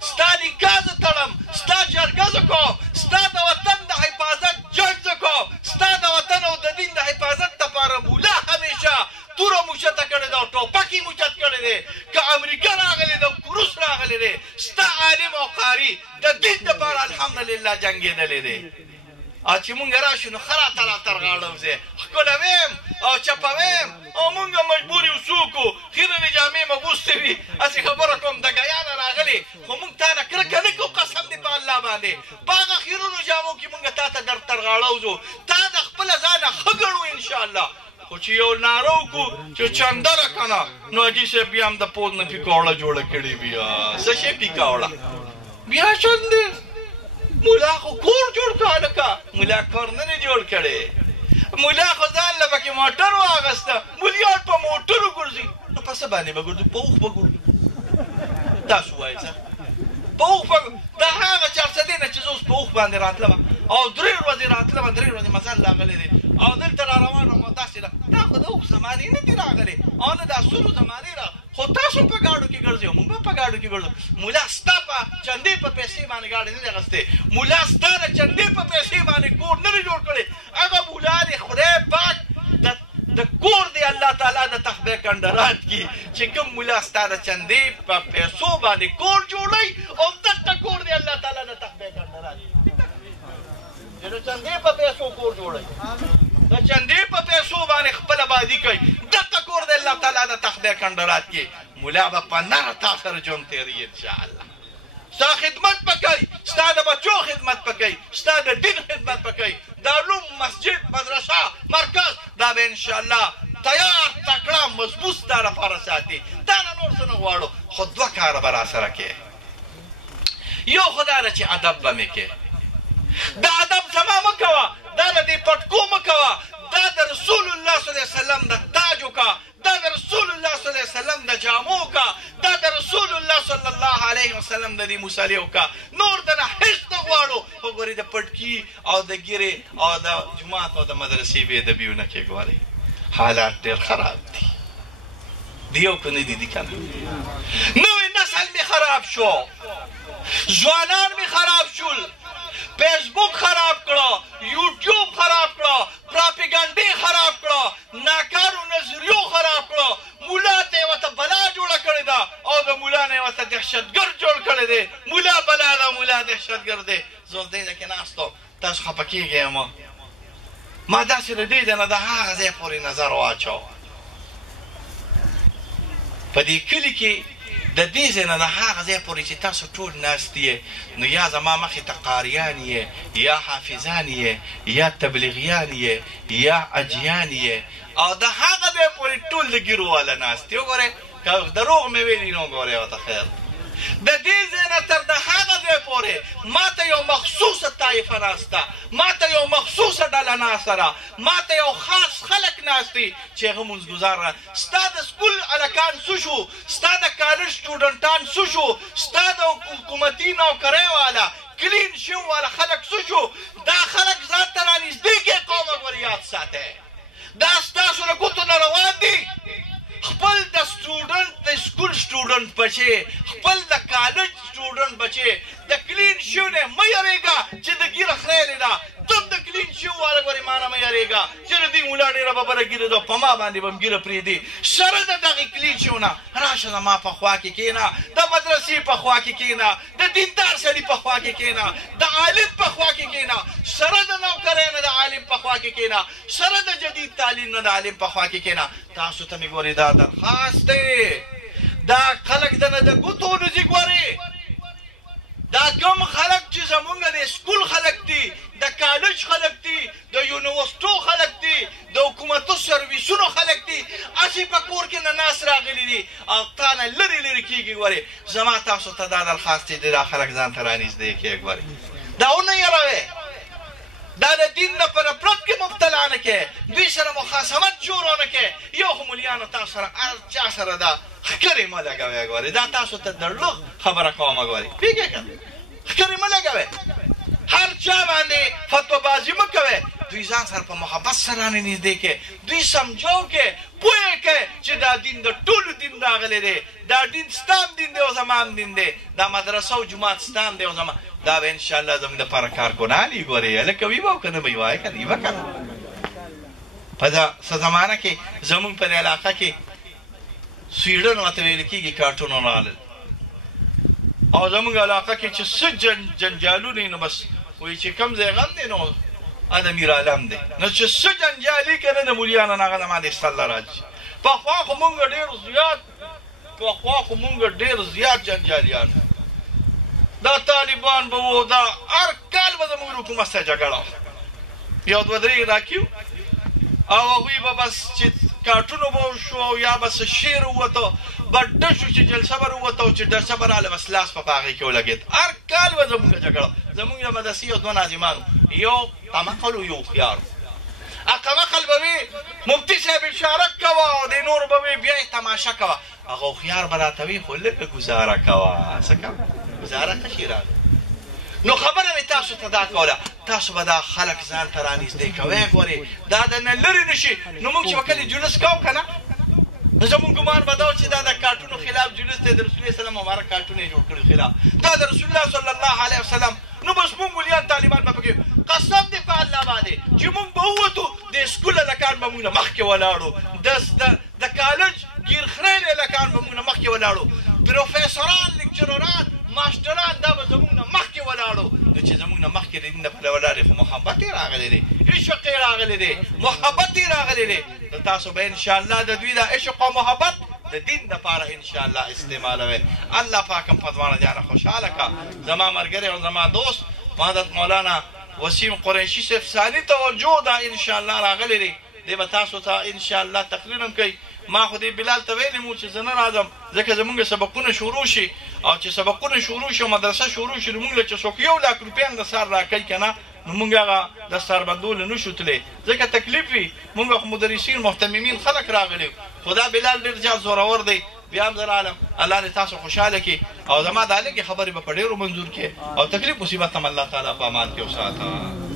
ستا نکاح زه تړم ستا جرګه زه کوم ستا د وطن د حفاظت جنګ زه کوم ستا د وطن او د دین د حفاظت دپاره مولا همیشه توره موچته کړې ده او ټوپک یې موچت کړی دی که امریکا راغلی ده او روس راغلی دی ستا عالم او قاري د دین دپاره الحمدلله جنګېدلی دی او چې مونږ راشو نو ښه راته راته ځې ښکلویم او چپویم او مونږ مجبور یو څوک وو خیرنې جامې مو اغوستې وي هسې خبره کوم د ګیانه راغلې خو مونږ تا نه کرکه نه کوو قسم دې په الله باندې په هغه خیرونو جامو کې مونږ تا ته در ترغاړو تا د خپله ځانه ښه ګڼو انشاءالله خو چې یو ناره وکړو چې چندره که نه نو حاجي صاحب بیا هم د پوز نه پیکاوړه جوړه کړې بیا څه شی پیکاوړه بیا چندې مولا خو کور جوړ کړه هلکه مولا کور نه دی جوړ کړی مولا خو ځان له پکې موټر واغسته مولیان په موټرو ګرځي نو په څه باندې به ګرځو په اوښ به ګرځو تاسو وایئ څه په اوښ به دا هغه چارڅدې نه چې زه اوس په اوښ باندې راتلم او 3 ورځې راتلم 3 ورځې مزل راغلی دی او دلته را روان وم او داسې ده دا خو د اوښ زمانې نه دي راغلې او نه د اسونو زمانې را خو تاسو په ګاډو کې ګرځئ او موږ به په ګاډو کې ګرځو مولا ستا په چندې په پیسې باندې ګاډی نه دی اخیستی مولا ستا د چندې په پیسې باندې کور نه دی جوړ کړی هغه مولا دی خدای پاک د کور دی الله تعالی د تخبه کندرات کې چې کوم مولا ستا د چندې په پیسو باندې کور جوړوي او دلته کور دی الله تعالی د تخبه کندرات چې د چندې په پیسو کور جوړوي د چندې په پیسو باندې خپل آبادي کوي دلته کور دی الله تعالی د تخبه کندرات کې مولا به په نره تا سره ژوند تېروي انشاءالله ستا خدمت به کوي ستا د بچو خدمت به کوي ستا د دین خدمت به کوي د علوم مسجد مدرسه مرکز دا به انشاءالله تیار تکړه مضبوط ستا لپاره ساتي تا نه نور څه نه غواړو خو 2 کاره به راسره کوې یو خو دا ده چې ادب به مې کوې دا ادب زما مه کوه دا د دې پټکو مه کوه دا د رسول الله صلی الله علیه وسلم د تاج وکړه دا د رسول الله صلی الله علیه وسلم د جامو وکړه دا د رسول الله صلی الله علیه وسلم د دې مصالې وکړه نور د نه هېڅ نه غواړو خو ګورې د پټکي او د ګیرې او د جومات او د مدرسې بې ادبي ونه کې ګورې حالات ډېر خراب دي دی یو که نه دي که نه نوی نسل مې خراب شو ځوانان مې خراب شول فیسبوک خراب کړه یوټیوب خراب کړه پراپیګنډې خراب کړه ناکارو نظریو خراب کړه مولا ته یې ورته بلا جوړه کړې ده او د مولا نه یې ورته دهشتګرد جوړ کړی دی مولا بلا ده مولا دهشتګرد دی زه اوس دې ځای کې ناست وم تاسو خفه کېږئ ما داسې د دې نه د هغه ځای پورې نظر واچو په دې کلي کې د دې ځای نه د هغه ځای پورې چې تاسو ټول ناست یې نو یا زما مخې ته قاریان یې یا حافظان یې یا تبلیغیان یې یا اجیان یې او د هغه ځای پورې ټول د ګیرو والا ناست یې وګورئ که دروغ مې ویلي نو ګورئ ورته خیر د دې ځای نه تر د هغه ځای پورې ما ته یو مخصوصه طایفه ناسته ما ته یو مخصوصه ډله ناسته ده ما ته یو خاص خلک ناست دي چې هغه مونځګزار ستا د سکول هلکان څه شو ستا د کالج سټوډنټان څه شو ستا د حکومتي نوکرۍ والا کلین شو والا خلک څه شو دا خلک ځان ته رانږدې کړئ قومه ګور یاد ساتئ دا ستاسو له ګوتو نه روان دي خپل د سټوډنټ د سکول سټوډنټ بچې خپل د کالج سټوډنټ بچې د کلین شو نه مه یارېږه چې د ګیره خریلې ده تم د کلین شو والا ګورې ما نه مه یارېږه چې د دې مولا ډېره ببره ګیره ده په ما باندې به م ګیره پرېږدي سره د دغې کلین شو نه راشه زما په خوا کې کښېنه د مدرسې په خوا کې کښېنه د دیندار سړي په خوا کې کښېنه د عالم په خوا کې کښېنه سره د نوکرۍ نه د عالم په خوا کې کښېنه سره د جدید تعلیم نه د عالم په خوا کې کښېنه تاسو ته مې ګورې دا درخواست دی دا خلک د نه د ګوتو نځي ګورې دا کوم خلک چې زمونږ د سکول خلک دي د کالج خلک دي د یونیورسټو خلک دي د حکومتو سرویسونو خلک دي هسې په کور کې نه ناست راغلي دي او تا نه لرې لرې کېږي ګورې زما تاسو ته دا درخواست دی دا خلک ځان ته رانږدې کړئ ګورې دا ونه یېروئ دا د دین نه په نفرت کې مبتلا نه کې دوی سره مخاصمت جوړونه کې یو خو ملیانو تاسو سره هر چا سره دا ښکرې مه لګوئ ګورې دا تاسو ته درلغ خبره کومه ګورې پوهېږئ که ښکرې مه لګوئ هر چا باندې فتوا بازي مه کوئ دوی ځان سره په محبت سره رانږدې کړئ، دوی سمجھو کې پوه کړئ چې دا دین د ټولو دین راغلی دی، دا دین ستا هم دین دی او زما هم دین دی، دا مدرسه او جومات ستا هم دی او زما، دا به انشاءالله زموږ دپاره کارکنان وي. ګورې هلکه وي به او که نه به یې وایه که نه وي به که نه. په څه زمانه کې زموږ په دې علاقه کې سویډن ورته ویل کېږي کارټونه راغلل او زموږ علاقه کې چې څه جنجالونه وي نو بس وایي چې کوم ځای غم دی نو دا میر عالم دی، نو چې څه جنجال وي که نه د مولیانو نه هغه زما د ایستل راځي. پخوا خو مونږ ډېر زیات جنجالیان، دا طالبان به وو، دا هر کال به زموږ حکومت سره جګړه یو دوه درې راکیو او هغوی به بس چې کارټونو به وشو یا به څه شعر ووته به ډه شو چې جلسه به راووته او چې ډلسه به راغله بس لاس به په هغې کې ولګېد. هر کال به زموږ جګړه، زموږ د مدرسې یو دوه ناظمانو، یو قمقل و یو هوښیار. قمقل به وي مفتي صاحب اشاره کوه او د نورو به وي بیا یې تماشه کوه، هغه هوښیار به راته وي خو لږه ګزاره کوه. څه کوه ګزاره ښه شي راغله. نو خبره مې تاسو ته دا کوله، تاسو به دا خلک ځان ته رانږدې کوئ. ګورې دا د نه لرې نه شي. نو موږ چې به کله جلوس کوو که نه، نو زموږ ګمان به دا و چې دا د کارټونو خلاف جلوس دی، د رسول الله سلم مبارک کارټونه یې جوړ کړي خلاف، دا د رسول الله صلی الله علیه وسلم. نو بس موږ ملیان طالبان به پکې قسم دی په الله باندې چې موږ به ووتو د سکوله لکان به موږ نه مخکې ولاړو، د کالج ګیرخرین لکان به موږ نه مخکې ولاړو، پروفیسوران لیکچرران ماسټران دا به زموږ نه مخکې ولاړو. نو چې زموږ نه مخکې د دین دپاره ولاړې خو محبت یې راغلی دی، عشق یې راغلی دی، محبت یې راغلی دی. نو تاسو به انشاءالله د دوی دا عشق او محبت د دین دپاره انشاءالله استعمالوئ. الله پاک هم پتوانه جانه خوشحاله که. زما ملګری او زما دوست حضرت مولانا وسیم قریشي صاحب ثاني توجه دا انشاءالله راغلی دی، دی به تاسو ته انشاءالله تقریر هم کوي. ما خو دې بلال ته ویلي مو چې زه نه راځم ځکه زمونږ سبقونه شروع شي او چې سبقونه شروع شي او مدرسه شروع شي نو مونږ له چې څوک 1 لاک روپۍ هم د سر راکوي که نه نو مونږ هغه د سربندولو نه شو تللی ځکه تکلیف وي. مونږ خو مدرسین محتممین خلک راغلي خو دا بلال ډېر زیات زورور دی. بیا هم زه رالم الله دې تاسو خوشحاله کړي او زما دا لږې خبرې به په ډېرو منظور کړي او تکلیف مصیبت هم الله تعالی په امان کې وساته.